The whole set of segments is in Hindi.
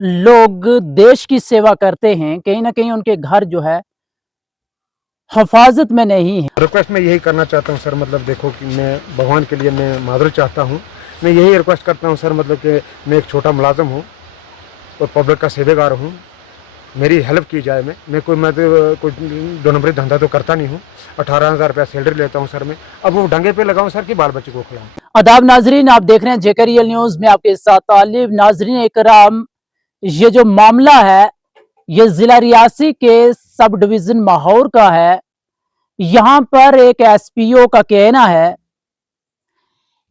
लोग देश की सेवा करते हैं, कहीं ना कहीं उनके घर जो है हिफाजत में नहीं है। रिक्वेस्ट मैं यही करना चाहता हूँ सर, मतलब देखो कि मैं भगवान के लिए मैं माजूर चाहता हूँ। मैं यही रिक्वेस्ट करता हूँ सर, मतलब कि मैं एक छोटा मुलाजम हूँ और पब्लिक का सेवेदार हूँ। मेरी हेल्प की जाए। मैं कोई 2 नंबरी धंधा तो करता नहीं हूँ। 18,000 रुपया सैलरी लेता हूँ सर मैं। अब वो डंगे पे लगाऊँ सर कि बाल बच्चे को खिलाऊँ। आदाब नाजरीन, आप देख रहे हैं जेकेरियल न्यूज में आपके साथ तालिब। नाजरीन इकराम, ये जो मामला है ये जिला रियासी के सब डिवीजन माहौर का है। यहाँ पर एक एसपीओ का कहना है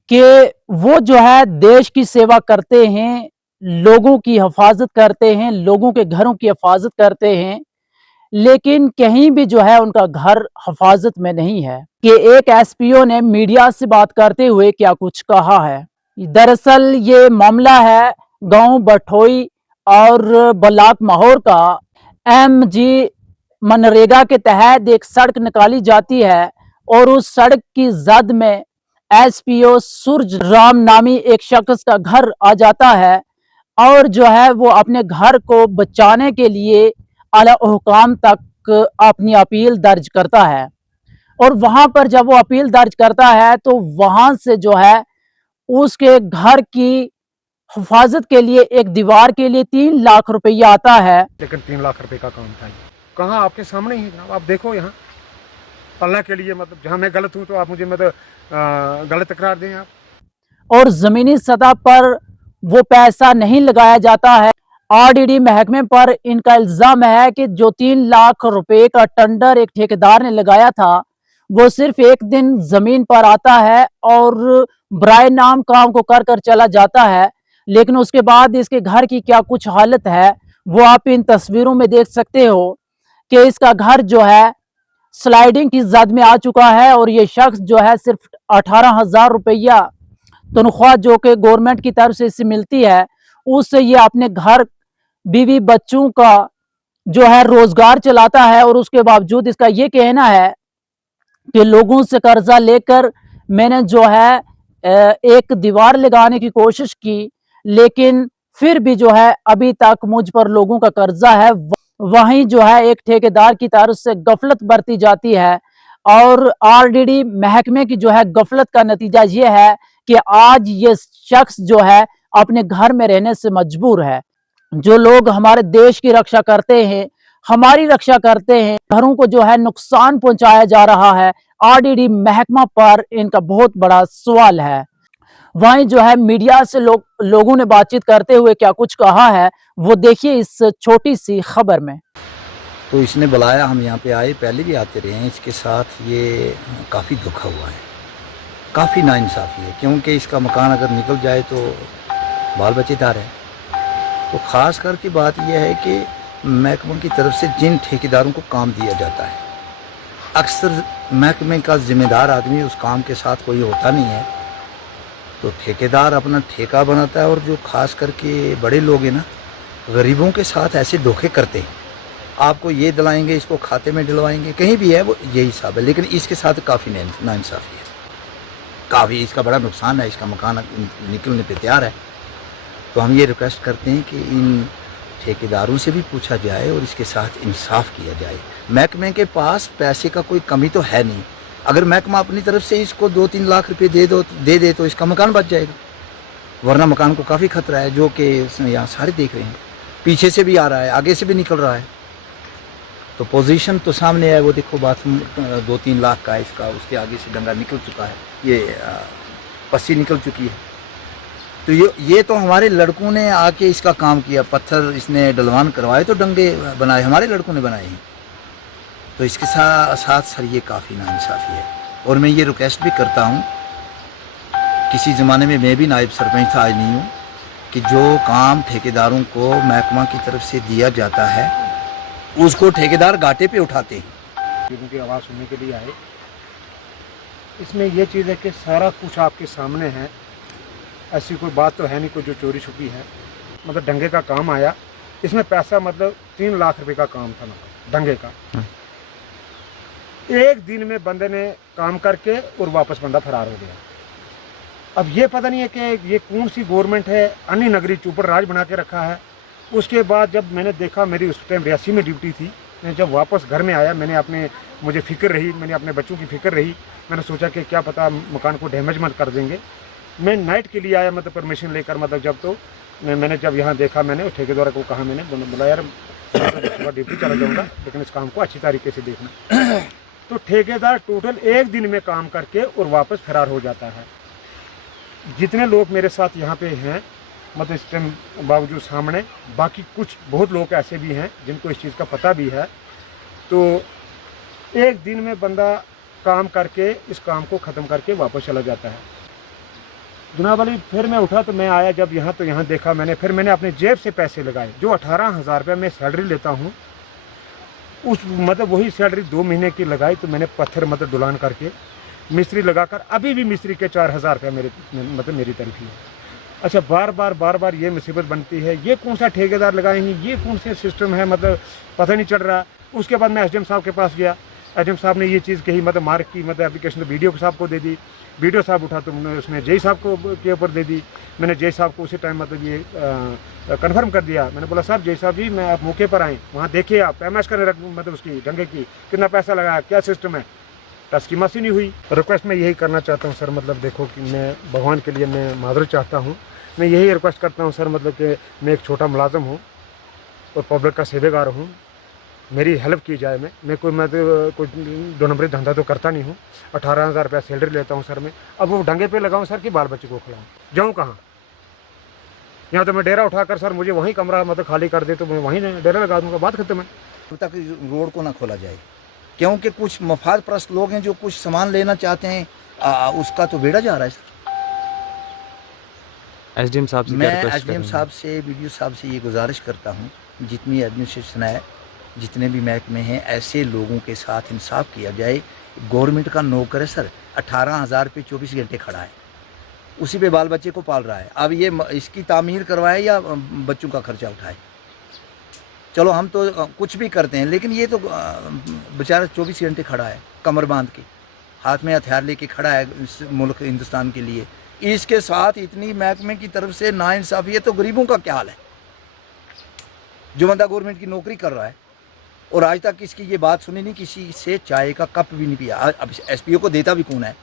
कि वो जो है देश की सेवा करते हैं, लोगों की हिफाजत करते हैं, लोगों के घरों की हिफाजत करते हैं, लेकिन कहीं भी जो है उनका घर हिफाजत में नहीं है। कि एक एसपीओ ने मीडिया से बात करते हुए क्या कुछ कहा है। दरअसल ये मामला है गांव बठोई और ब्लॉक माहौर का। एमजी मनरेगा के तहत एक सड़क निकाली जाती है और उस सड़क की जद में एसपीओ सूरज राम नामी एक शख्स का घर आ जाता है और जो है वो अपने घर को बचाने के लिए आला हुकाम तक अपनी अपील दर्ज करता है। और वहां पर जब वो अपील दर्ज करता है तो वहां से जो है उसके घर की हिफाजत के लिए एक दीवार के लिए 3 लाख रुपया आता है। लेकिन 3 लाख रुपए का काम था ये। कहाँ आपके सामने ही है जनाब, आप देखो यहाँ। अल्लाह के लिए मतलब जहाँ मैं गलत हूँ तो आप मुझे मतलब गलत करार दें आप। और जमीनी सतह पर वो पैसा नहीं लगाया जाता है। आरडीडी महकमे पर इनका इल्जाम है कि जो 3 लाख रुपए का टेंडर एक ठेकेदार ने लगाया था वो सिर्फ एक दिन जमीन पर आता है और बराए नाम काम को कर कर चला जाता है, लेकिन उसके बाद इसके घर की क्या कुछ हालत है वो आप इन तस्वीरों में देख सकते हो कि इसका घर जो है स्लाइडिंग की जद में आ चुका है और ये शख्स जो है सिर्फ 18,000 रुपया तनख्वाह जो कि गवर्नमेंट की तरफ से इसे मिलती है उससे ये अपने घर बीवी बच्चों का जो है रोजगार चलाता है। और उसके बावजूद इसका ये कहना है कि लोगों से कर्जा लेकर मैंने जो है एक दीवार लगाने की कोशिश की, लेकिन फिर भी जो है अभी तक मुझ पर लोगों का कर्जा है। वहीं जो है एक ठेकेदार की तरफ से गफलत बरती जाती है और आरडीडी महकमे की जो है गफलत का नतीजा ये है कि आज ये शख्स जो है अपने घर में रहने से मजबूर है। जो लोग हमारे देश की रक्षा करते हैं, हमारी रक्षा करते हैं, घरों को जो है नुकसान पहुंचाया जा रहा है। आरडीडी महकमा पर इनका बहुत बड़ा सवाल है। वहीं जो है मीडिया से लोगों ने बातचीत करते हुए क्या कुछ कहा है वो देखिए इस छोटी सी खबर में। तो इसने बुलाया, हम यहाँ पे आए, पहले भी आते रहे हैं। इसके साथ ये काफ़ी दुखा हुआ है, काफ़ी नाइंसाफ़ी है, क्योंकि इसका मकान अगर निकल जाए तो बाल बच्चेदार है। तो ख़ास करके बात यह है कि महकमे की तरफ से जिन ठेकेदारों को काम दिया जाता है, अक्सर महकमे का ज़िम्मेदार आदमी उस काम के साथ कोई होता नहीं है, तो ठेकेदार अपना ठेका बनाता है। और जो ख़ास करके बड़े लोग हैं ना, गरीबों के साथ ऐसे धोखे करते हैं। आपको ये दिलाएंगे, इसको खाते में डलवाएंगे, कहीं भी है वो यही हिसाब है। लेकिन इसके साथ काफ़ी नाइंसाफ़ी है, काफ़ी इसका बड़ा नुकसान है। इसका मकान निकलने पे तैयार है। तो हम ये रिक्वेस्ट करते हैं कि इन ठेकेदारों से भी पूछा जाए और इसके साथ इंसाफ किया जाए। महकमे के पास पैसे का कोई कमी तो है नहीं। अगर महकमा अपनी तरफ से इसको 2-3 लाख रुपए दे दे तो इसका मकान बच जाएगा, वरना मकान को काफ़ी खतरा है, जो कि यहाँ सारे देख रहे हैं। पीछे से भी आ रहा है, आगे से भी निकल रहा है। तो पोजीशन तो सामने है, वो देखो बाथरूम 2-3 लाख का है इसका, उसके आगे से डंगा निकल चुका है, ये पस्सी निकल चुकी है। तो ये तो हमारे लड़कों ने आके इसका काम किया, पत्थर इसने डलवान करवाए तो डंगे बनाए, हमारे लड़कों ने बनाए हैं। तो इसके साथ सर ये काफ़ी नाइंसाफ़ी है। और मैं ये रिक्वेस्ट भी करता हूँ, किसी ज़माने में मैं भी नायब सरपंच था, आज नहीं हूँ, कि जो काम ठेकेदारों को महकमा की तरफ से दिया जाता है उसको ठेकेदार घाटे पे उठाते हैं। उनकी आवाज़ सुनने के लिए आए। इसमें यह चीज़ है कि सारा कुछ आपके सामने है, ऐसी कोई बात तो है नहीं कोई जो चोरी छुपी है। मतलब डंगे का काम आया, इसमें पैसा मतलब 3 लाख रुपए का काम था डंगे का। एक दिन में बंदे ने काम करके और वापस बंदा फरार हो गया। अब ये पता नहीं है कि ये कौन सी गवर्नमेंट है, अन्य नगरी चुपड़ राज बना के रखा है। उसके बाद जब मैंने देखा, मेरी उस टाइम रियासी में ड्यूटी थी, मैं जब वापस घर में आया, मुझे फ़िक्र रही, मैंने अपने बच्चों की फ़िक्र रही। मैंने सोचा कि क्या पता मकान को डैमेज मत कर देंगे। मैं नाइट के लिए आया, मतलब परमिशन लेकर, मतलब जब तो मैंने जब यहाँ देखा, मैंने उस ठेकेदार को कहा, मैंने बोला यार मैं तो सुबह ड्यूटी चला जाऊँगा, लेकिन इस काम को अच्छी तरीके से देखना। तो ठेकेदार टोटल 1 दिन में काम करके और वापस फरार हो जाता है। जितने लोग मेरे साथ यहाँ पे हैं, मतलब इस टाइम बावजूद सामने, बाकी कुछ बहुत लोग ऐसे भी हैं जिनको इस चीज़ का पता भी है। तो 1 दिन में बंदा काम करके इस काम को ख़त्म करके वापस चला जाता है। जनाब अली, फिर मैं उठा तो मैं आया जब यहाँ, तो यहाँ देखा फिर मैंने अपने जेब से पैसे लगाए। जो 18,000 रुपये मैं सैलरी लेता हूँ, उस मतलब वही सैलरी 2 महीने की लगाई। तो मैंने पत्थर मतलब डुलान करके मिस्त्री लगाकर, अभी भी मिस्त्री के 4,000 रुपये मेरी तरफ ही है। अच्छा, बार बार ये मुसीबत बनती है, ये कौन सा ठेकेदार लगाएंगे, ये कौन से सिस्टम है, मतलब पता नहीं चल रहा। उसके बाद मैं एसडीएम साहब के पास गया। एसडीएम साहब ने ये चीज़ कही, मतलब मार्क की मतलब एप्लीकेशन वीडियो साहब को दे दी। वीडियो साहब उठा तो उसने जय साहब को के ऊपर दे दी। मैंने जय साहब को उसी टाइम मतलब ये कंफर्म कर दिया। मैंने बोला साहब, जय साहब जी, मैं आप मौके पर आएँ, वहाँ देखिए, आप पैमाश करें मतलब उसकी डंगे की कितना पैसा लगाया, क्या सिस्टम है। टस की मासी नहीं हुई। रिक्वेस्ट मैं यही करना चाहता हूँ सर, मतलब देखो कि मैं भगवान के लिए मैं माजरत चाहता हूँ। मैं यही रिक्वेस्ट करता हूँ सर, मतलब कि मैं एक छोटा मुलाजम हूँ और पब्लिक का सेवेगार हूँ, मेरी हेल्प की जाए। मैं कोई 2 नंबरी धंधा तो करता नहीं हूँ। 18,000 रुपया सैलरी लेता हूँ सर मैं। अब वो डंगे पे लगाऊँ सर कि बाल बच्चे को खिलाऊँ, जाऊँ कहाँ? यहाँ तो मैं डेरा उठाकर सर मुझे वहीं कमरा मतलब खाली कर दे तो मैं वहीं डेरा लगा दूँगा, बात खत्म है। जब तक रोड को ना खोला जाए, क्योंकि कुछ मफाद परस्त लोग हैं जो कुछ सामान लेना चाहते हैं, उसका तो बेड़ा जा रहा है सर। एसडीएम साहब से मैं एसडीएम साहब से, वीडियो साहब से ये गुजारिश करता हूँ, जितनी एडमिनिस्ट्रेशन है, जितने भी महकमे हैं, ऐसे लोगों के साथ इंसाफ किया जाए। गवर्नमेंट का नौकर है सर, 18,000 रुपये 24 घंटे खड़ा है, उसी पे बाल बच्चे को पाल रहा है। अब ये इसकी तामीर करवाए या बच्चों का खर्चा उठाए। चलो हम तो कुछ भी करते हैं, लेकिन ये तो बेचारा 24 घंटे खड़ा है, कमर बांध के, हाथ में हथियार लेके खड़ा है इस मुल्क हिंदुस्तान के लिए। इसके साथ इतनी महकमे की तरफ से नाइंसाफ़ी है, तो गरीबों का क्या हाल है? जो बंदा गवर्नमेंट की नौकरी कर रहा है और आज तक इसकी ये बात सुनी नहीं, किसी से चाय का कप भी नहीं पिया। अब एसपीओ को देता भी कौन है?